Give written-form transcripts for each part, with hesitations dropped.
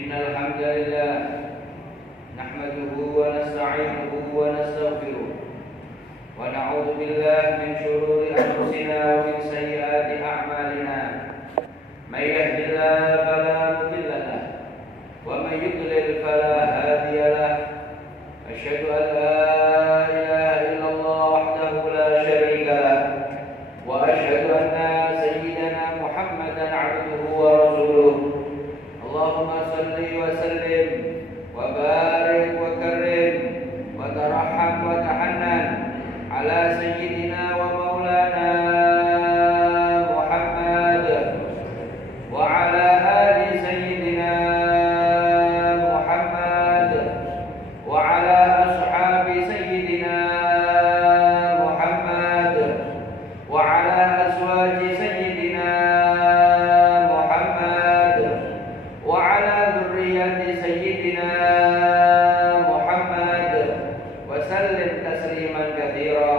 إن الحمد لله نحمده ونستعينه ونستغفره ونعوذ بالله من شرور أنفسنا ومن سيئات أعمالنا من يهد الله فلا مضل له ومن يضلل فلا هادي له أشهد أن لا إله إلا الله وحده لا شريك له وأشهد أن سيدنا محمدا عبده ورسوله اللهم صل وسلم وبارك وكرم وترحم وتحنن على سيدنا ومولانا محمد وعلى آل سيدنا محمد وعلى أصحاب سيدنا محمد وعلى أزواج سيدنا محمد وعلى ذرية سيدنا محمد وسلم تسليما كثيرا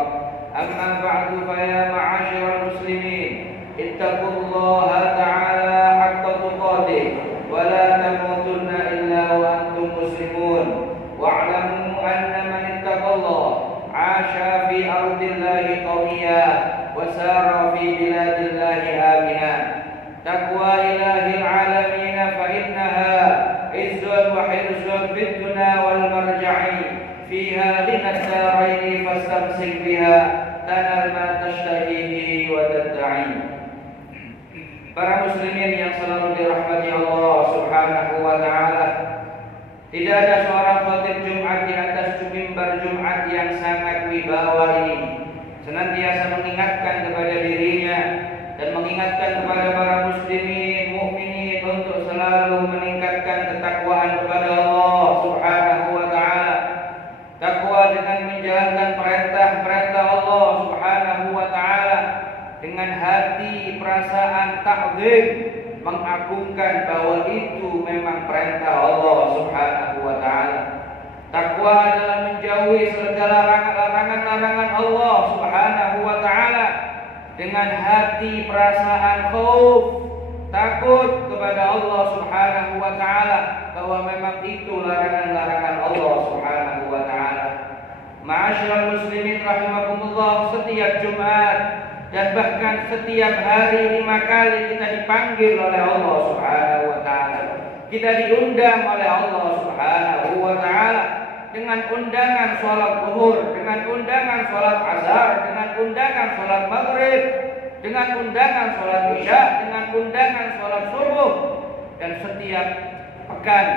أما بعد فيا معاشر المسلمين اتقوا الله تعالى حق تقاته ولا تموتن إلا وأنتم مسلمون واعلموا أن من اتقى الله عاش في أرض الله قويا وسار في بلاد الله آمنا تقوى إله العالمين فإنها عز وحرز في الدنيا والمرجع فيها غنى الدارين فاستمسك بها تنال ما تشتهيه وتدعي. Para muslimin yang selalu dirahmati Allah Subhanahu wa taala, tidak ada seorang khatib Jumat di atas mimbar Jumat yang sangat wibawa ini senantiasa mengingatkan kepada dirinya dan mengingatkan kepada para muslimin mukminin untuk selalu meningkatkan ketakwaan kepada Allah Subhanahu wa taala. Takwa dengan menjalankan perintah-perintah Allah Subhanahu wa taala dengan hati perasaan takzim, mengagungkan bahwa itu memang perintah Allah Subhanahu wa taala. Takwa adalah menjauhi segala larangan-larangan Allah Subhanahu wa taala dengan hati perasaan khauf, takut kepada Allah Subhanahu wa taala bahwa memang itu larangan-larangan Allah Subhanahu wa taala. Ma'asyiral muslimin rahimakumullah, setiap Jumat dan bahkan setiap hari 5 kali kita dipanggil oleh Allah Subhanahu wa taala. Kita diundang oleh Allah Subhanahu wa taala dengan undangan salat zuhur, dengan undangan salat asar, dengan undangan salat maghrib, dengan undangan salat isya, dengan undangan salat subuh, dan setiap pekan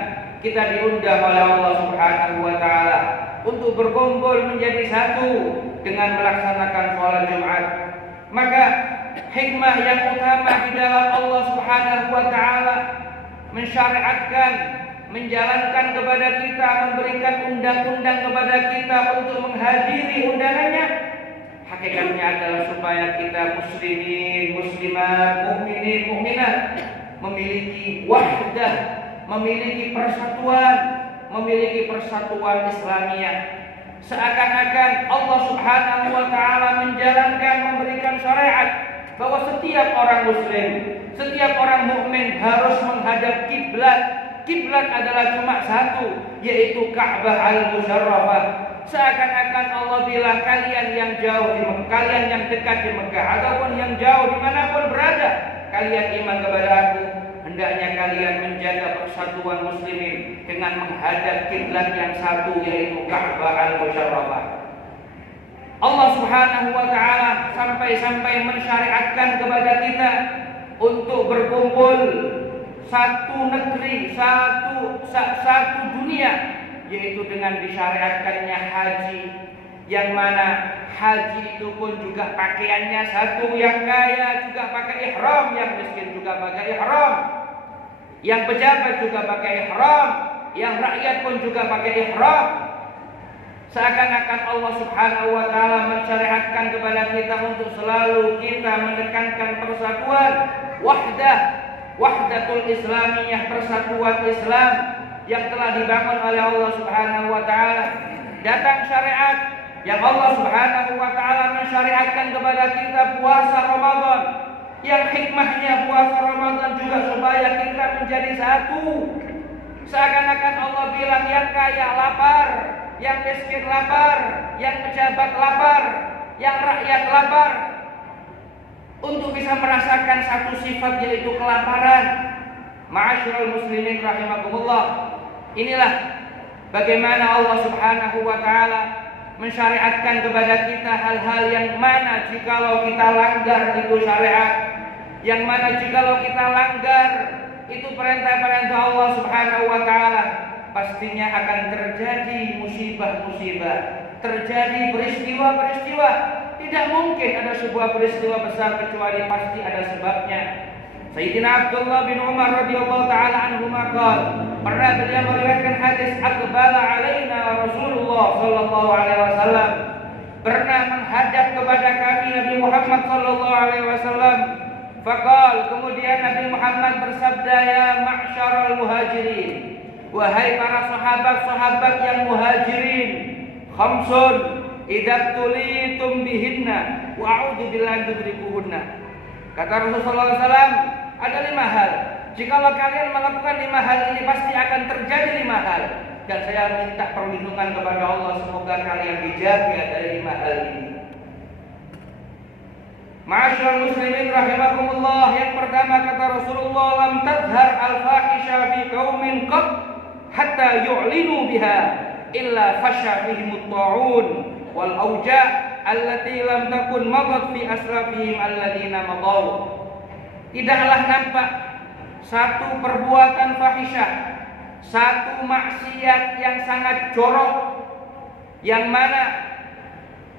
kita diundang oleh Allah Subhanahu wa taala untuk berkumpul menjadi satu dengan melaksanakan salat Jumat. Maka hikmah yang utama di dalam Allah Subhanahu wa taala mensyariatkan, menjalankan kepada kita, memberikan undang-undang kepada kita untuk menghadiri undangannya, hakikatnya adalah supaya kita muslimin, muslimat, mukminin, mukminat memiliki wahdah, memiliki persatuan Islamiyah. Seakan-akan Allah Subhanahu wa taala menjalankan, memberikan syariat bahwa setiap orang muslim, setiap orang mukmin harus menghadap kiblat. Kiblat adalah cuma satu, yaitu Ka'bah al-Musyarrafah. Seakan-akan Allah bilang, kalian yang jauh di Mekah, kalian yang dekat di Mekah ataupun yang jauh dimanapun berada, kalian iman kepada aku, hendaknya kalian menjaga persatuan muslimin dengan menghadap kiblat yang satu, yaitu Ka'bah al-Musyarrafah. Allah Subhanahu wa taala sampai-sampai mensyariatkan kepada kita untuk berkumpul satu negeri, satu dunia, yaitu dengan disyariatkannya haji, yang mana haji itu pun juga pakaiannya satu, yang kaya juga pakai ihram, yang miskin juga pakai ihram, yang pejabat juga pakai ihram, yang rakyat pun juga pakai ihram. Seakan-akan Allah Subhanahu wa taala mensyariatkan kepada kita untuk selalu kita menekankan persatuan, wahdatul Islamiyah, persatuan Islam yang telah dibangun oleh Allah Subhanahu wa taala. Datang syariat yang Allah Subhanahu wa taala mensyariatkan kepada kita puasa Ramadan, yang hikmahnya puasa Ramadan juga supaya kita menjadi satu. Seakan-akan Allah bilang yang kaya lapar, yang miskin lapar, yang pejabat lapar, yang rakyat lapar. Untuk bisa merasakan satu sifat yaitu kelaparan. Ma'asyiral muslimin rahimakumullah. Inilah bagaimana Allah Subhanahu wa taala mensyariatkan kepada kita hal-hal yang mana jikalau kita langgar itu syariat, yang mana jikalau kita langgar itu perintah-perintah Allah Subhanahu wa taala, pastinya akan terjadi musibah-musibah, terjadi peristiwa-peristiwa. Tidak mungkin ada sebuah peristiwa besar kecuali pasti ada sebabnya. Sayyidina Abdullah bin Umar radhiyallahu taala anhu pernah beliau meriwayatkan hadis, aqbala alaina Rasulullah sallallahu alaihi wasallam, pernah menghadap kepada kami Nabi Muhammad sallallahu alaihi wasallam. Faqal, kemudian Nabi Muhammad bersabda, ya ma'syaral muhajirin, wahai para sahabat-sahabat yang muhajirin, khamsun idza tulitum bihinna wa a'udzu billahi tudrikuhunna. Kata Rasulullah SAW, ada 5 hal. Jikalau kalian melakukan 5 hal ini pasti akan terjadi 5 hal. Dan saya minta perlindungan kepada Allah semoga kalian dijaga dari 5 hal ini. Ma'asyiral muslimin rahimakumullah, yang pertama kata Rasulullah, lam tadhhar al-fahisha fi qaumin qad hatta yu'linu biha illa fasha fihim at-ta'un wal auja' allati lam takun madat fi aslafihim alladziina madaw. Tidaklah nampak satu perbuatan fahisyah, satu maksiat yang sangat jorok, yang mana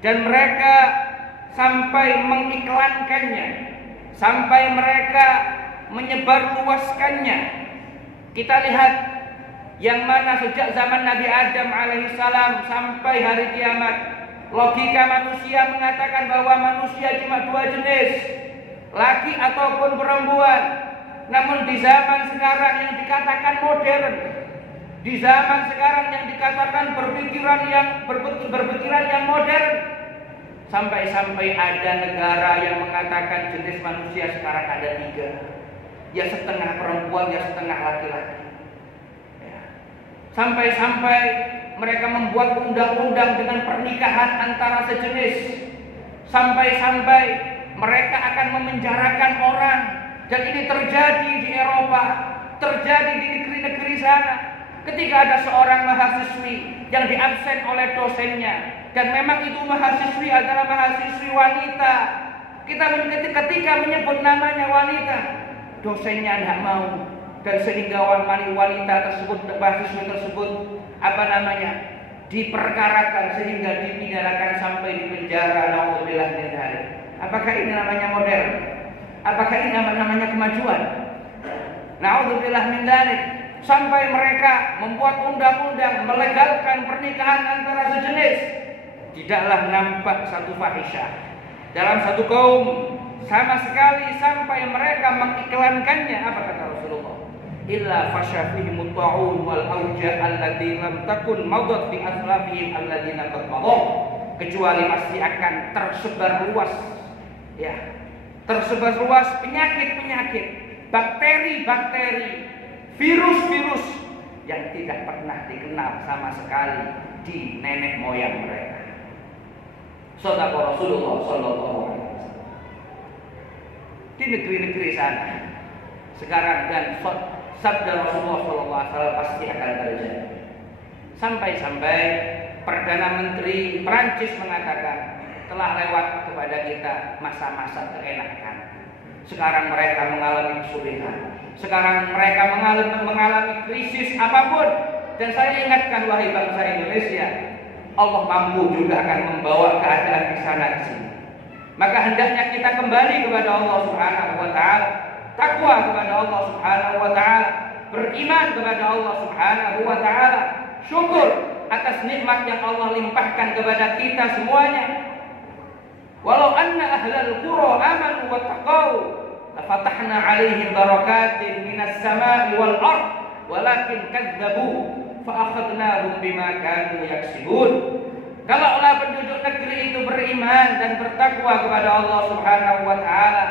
dan mereka sampai mengiklankannya, sampai mereka menyebarluaskannya. Kita lihat yang mana sejak zaman Nabi Adam alaihissalam sampai hari kiamat, logika manusia mengatakan bahwa manusia cuma 2 jenis, laki ataupun perempuan. Namun di zaman sekarang yang dikatakan modern, di zaman sekarang yang dikatakan berpikiran yang modern, sampai-sampai ada negara yang mengatakan jenis manusia sekarang ada 3, ya setengah perempuan, ya setengah laki-laki. Sampai-sampai mereka membuat undang-undang dengan pernikahan antara sejenis. Sampai-sampai mereka akan memenjarakan orang. Dan ini terjadi di Eropa, terjadi di negeri-negeri sana. Ketika ada seorang mahasiswi yang diabsen oleh dosennya, dan memang itu mahasiswi adalah mahasiswi wanita, ketika menyebut namanya wanita, dosennya tidak mau. Dan sehingga wanita tersebut, mahasiswa tersebut diperkarakan sehingga dipidanakan sampai di penjara. Nauzubillah min dzalik. Apakah ini namanya modern? Apakah ini namanya kemajuan? Nauzubillah min dzalik. Sampai mereka membuat undang-undang melegalkan pernikahan antara sejenis. Tidaklah nampak satu fahisyah dalam satu kaum sama sekali sampai mereka mengiklankannya. Apa kata Rasulullah? Illa fasha fihim at-ta'un wal auja' allati lam takun madat fi aslafihim alladziina qad madaw. Kecuali pasti akan tersebar luas, ya, tersebar luas penyakit-penyakit, bakteri-bakteri, virus-virus yang tidak pernah dikenal sama sekali di nenek moyang mereka. Shadaqa Rasulullah sallallahu alaihi wasallam. Di negeri-negeri sana sekarang, dan sabda Rasulullah sallallahu alaihi wasallam pasti akan terjadi. Sampai-sampai Perdana Menteri Perancis mengatakan telah lewat kepada kita masa-masa keenakan. Sekarang mereka mengalami kesulitan. Sekarang mereka mengalami krisis apapun. Dan saya ingatkan wahai bangsa Indonesia, Allah mampu juga akan membawa keadaan di sana di sini. Maka hendaknya kita kembali kepada Allah Subhanahu wa taala, takwa kepada Allah Subhanahu wa taala, beriman kepada Allah Subhanahu wa taala, syukur atas nikmat yang Allah limpahkan kepada kita semuanya. Walau anna ahlal qura amanu wattaqau lafatahna 'alaihim barakatin minas sama'i wal ard walakin kadzdzabu fa akhadnahum bima kanu yaksibun. Kalaulah penduduk negeri itu beriman dan bertakwa kepada Allah Subhanahu wa taala,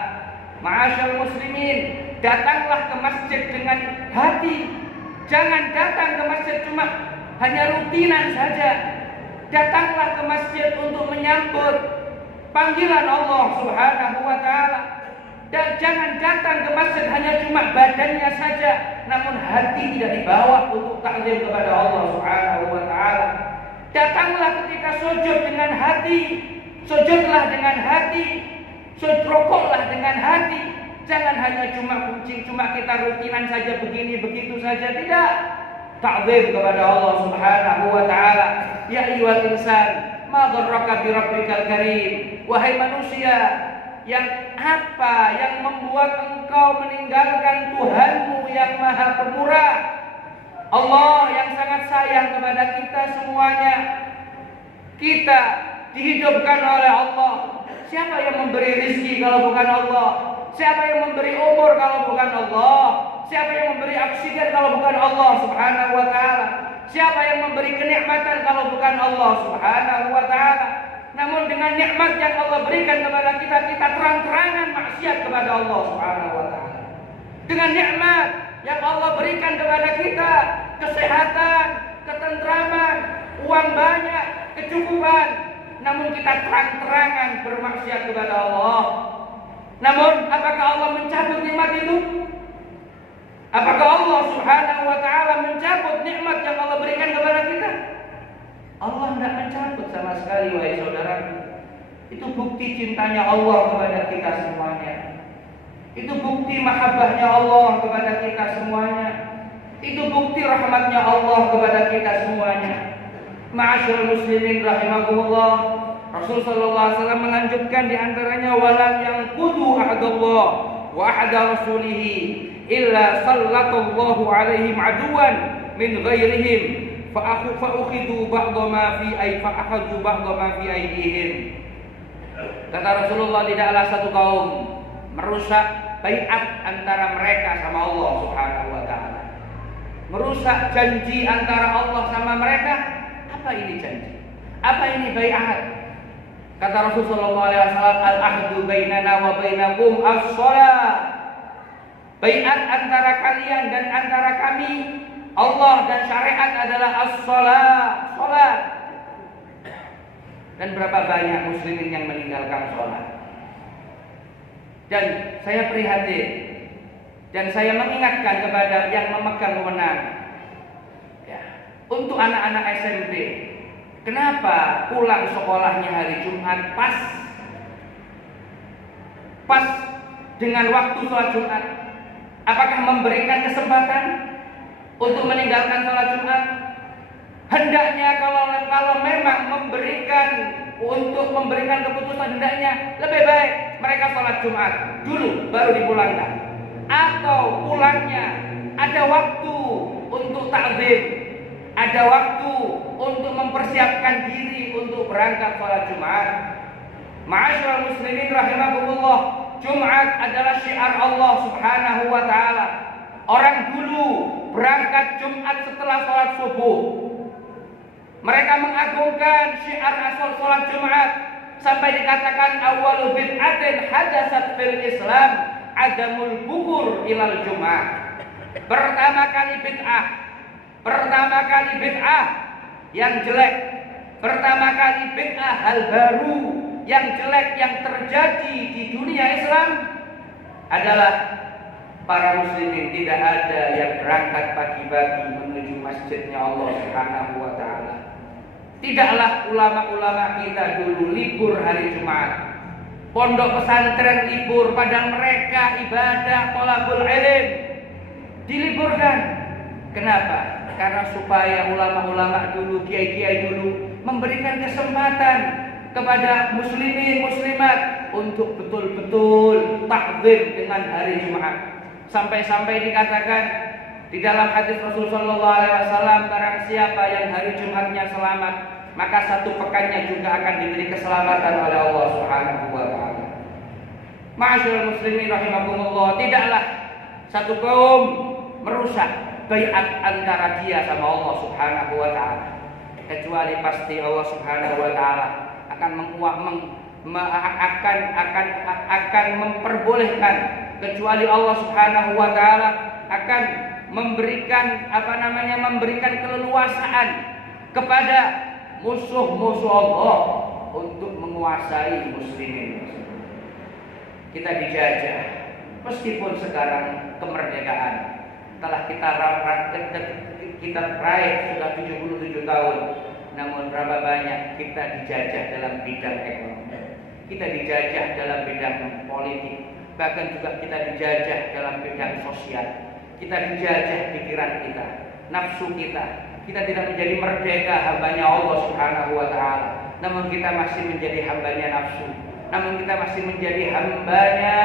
ma'asyal muslimin, datanglah ke masjid dengan hati Jangan datang ke masjid cuma hanya rutinan saja. Datanglah ke masjid untuk menyambut panggilan Allah Subhanahu wa taala. Dan jangan datang ke masjid hanya cuma badannya saja, namun hati tidak dibawa untuk taklim kepada Allah Subhanahu wa taala. Datanglah ketika sujud dengan hati, sujudlah dengan hati, rukuklah dengan hati. Jangan hanya cuma kita rutinan saja begini begitu saja, tidak. Ta'zim kepada Allah Subhanahu wa taala. Ya ayyuhal insan, ma dharraka bi rabbikal karim. Wahai manusia, yang apa yang membuat engkau meninggalkan Tuhanmu yang Maha Pemurah? Allah yang sangat sayang kepada kita semuanya. Kita dihidupkan oleh Allah. Siapa yang memberi rizki kalau bukan Allah? Siapa yang memberi umur kalau bukan Allah? Siapa yang memberi oksigen kalau bukan Allah Subhanahu wa taala? Siapa yang memberi kenikmatan kalau bukan Allah Subhanahu wa taala? Namun dengan nikmat yang Allah berikan kepada kita, kita terang-terangan maksiat kepada Allah Subhanahu wa taala. Dengan nikmat yang Allah berikan kepada kita, kesehatan, ketentraman, uang banyak, kecukupan, namun kita terang-terangan bermaksiat kepada Allah. Namun apakah Allah mencabut nikmat itu? Apakah Allah Subhanahu wa taala mencabut nikmat yang Allah berikan kepada kita? Allah tidak mencabut sama sekali, wahai saudara. Itu bukti cintanya Allah kepada kita semuanya. Itu bukti mahabbahnya Allah kepada kita semuanya. Itu bukti rahmatnya Allah kepada kita semuanya. Ma'asyiral muslimin rahimakumullah. Rasul sallallahu alaihi wasallam melanjutkan di antaranya walam yang qudu ahadallah wa ahada rasulih illa sallallahu alaihim aduwan min ghairihim fa ukhidu ba'dha ma fi ay fa akhadhu ba'dha ma fi aydihim. Kata Rasulullah, tidaklah satu kaum merusak baiat antara mereka sama Allah Subhanahu wa taala. Merusak janji antara Allah sama mereka. Apa ini janji? Apa ini baiat? Kata Rasulullah SAW, al-ahdu bainana wa bainakum as-shalah. Baiat antara kalian dan antara kami, Allah dan syariat adalah as-shalah, salat. Dan berapa banyak muslimin yang meninggalkan salat. Dan saya prihatin, dan saya mengingatkan kepada yang memegang wewenang, ya, untuk anak-anak SMP. Kenapa pulang sekolahnya hari Jumat pas dengan waktu sholat Jumat? Apakah memberikan kesempatan untuk meninggalkan sholat Jumat? Hendaknya kalau memang untuk memberikan keputusan, hendaknya lebih baik mereka sholat Jumat dulu baru dipulangkan. Atau pulangnya ada waktu untuk takzim, ada waktu untuk mempersiapkan diri untuk berangkat sholat Jumat. Ma'asyiral muslimin rahimakumullah, Jumat adalah syiar Allah Subhanahu wa taala. Orang dulu berangkat Jumat setelah sholat subuh. Mereka mengagungkan syiar asal sholat Jumat sampai dikatakan awwalu bid'atin hadatsat fil Islam adamul bukur ilal Jumat. Pertama kali bid'ah yang jelek, pertama kali bid'ah hal baru yang jelek yang terjadi di dunia Islam adalah para muslimin tidak ada yang berangkat pagi-pagi menuju masjidnya Allah Subhanahu wa taala. Tidaklah ulama-ulama kita dulu libur hari Jumat, pondok pesantren libur, padahal mereka ibadah thalabul ilm diliburkan. Kenapa? Karena supaya ulama-ulama dulu, kiai-kiai dulu memberikan kesempatan kepada muslimin muslimat untuk betul-betul takzim dengan hari Jumat. Sampai-sampai dikatakan di dalam hadis Rasulullah SAW, barang siapa yang hari Jumatnya selamat, maka satu pekannya juga akan diberi keselamatan oleh Allah Subhanahu wa taala. Ma'asyiral muslimin rahimakumullah, tidaklah satu kaum merusak baiat antara dia sama Allah Subhanahu wa taala, kecuali pasti Allah Subhanahu wa taala akan memperbolehkan, kecuali Allah Subhanahu wa taala akan memberikan keleluasaan kepada musuh-musuh Allah untuk menguasai muslimin. Kita dijajah, meskipun sekarang kemerdekaan telah kita raih sudah 77 tahun, namun berapa banyak kita dijajah dalam bidang ekonomi, kita dijajah dalam bidang politik, bahkan juga kita dijajah dalam bidang sosial, kita dijajah pikiran kita, nafsu kita. Kita tidak menjadi merdeka hambanya Allah Subhanahu wa ta'ala, namun kita masih menjadi hambanya nafsu, namun kita masih menjadi hambanya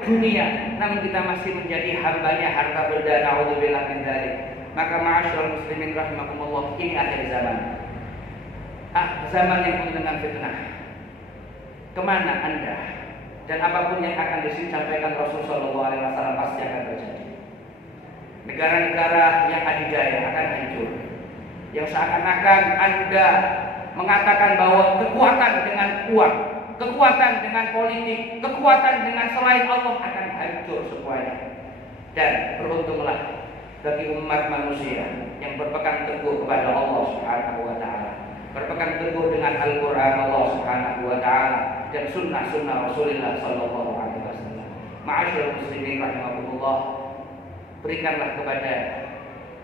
dunia, namun kita masih menjadi hambanya harta benda. Na'udzubillah min dzalik. Maka ma'asyiral muslimin rahimakumullah, ini akhir zaman. Zaman yang penuh dengan fitnah. Kemana Anda dan apapun yang akan disampaikan Rasulullah SAW pasti akan terjadi. Negara-negara yang adidaya akan hancur. Yang seakan-akan Anda mengatakan bahwa kekuatan dengan uang, kekuatan dengan politik, kekuatan dengan selain Allah akan hancur semuanya. Dan beruntunglah bagi umat manusia yang berpegang teguh kepada Allah Subhanahu wa ta'ala, berpegang teguh dengan Al-Quran Allah Subhanahu wa ta'ala dan sunnah-sunnah Rasulullah sallallahu alaihi wasallam. Ma'asyiral muslimin rahimakumullah, berikanlah kepada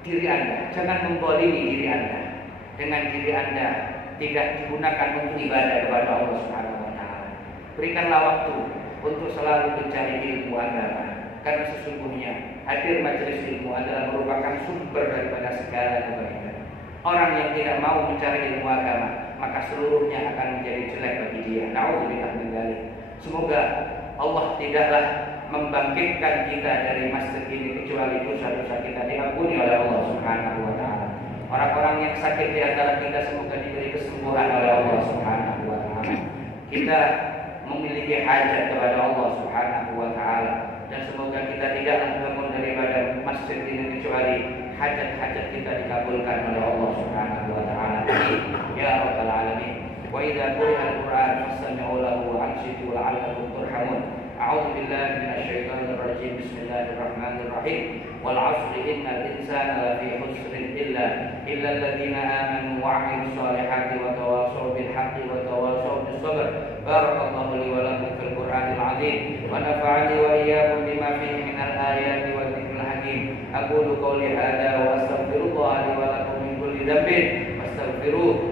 diri Anda, jangan membolimi diri Anda dengan diri Anda tidak digunakan untuk ibadah kepada Allah Subhanahu wa ta'ala. Berikanlah waktu untuk selalu mencari ilmu agama, karena sesungguhnya hadir majelis ilmu adalah merupakan sumber daripada segala kebaikan. Orang yang tidak mau mencari ilmu agama, maka seluruhnya akan menjadi jelek bagi dia. Na'udzubillah min dzalik. Semoga Allah tidaklah membangkitkan kita dari masjid ini kecuali dosa-dosa kita diampuni oleh Allah Subhanahu wa ta'ala. Orang-orang yang sakit di antara kita semoga diberi kesembuhan oleh Allah Subhanahu wa ta'ala. Kita memiliki hajat kepada Allah Subhanahu wa ta'ala, dan semoga kita tidaklah bangun daripada masjid ini kecuali hajat-hajat kita dikabulkan oleh Allah Subhanahu wa ta'ala. Ya rabbal alamin. Wa idza quri'a al-Qur'an fastami'u lahu wa ansitu la'allakum turhamun. A'udzu billahi minasyaitonir rajim. Bismillahirrahmanirrahim. Wal 'ashri innal insana lafi khusrin illa alladziina aamanu wa 'amilus shalihati wa tawashaw bil haqqi wa tawashaw bis sabr. Barakallahu li wa lakum fil Qur'anil 'azim wa nafa'ani wa iyyakum bima fihi minal ayati wa dzikril hakim. Aqulu qawli hadza wa astaghfirullah li wa lakum min kulli dhanbin fastaghfiruhu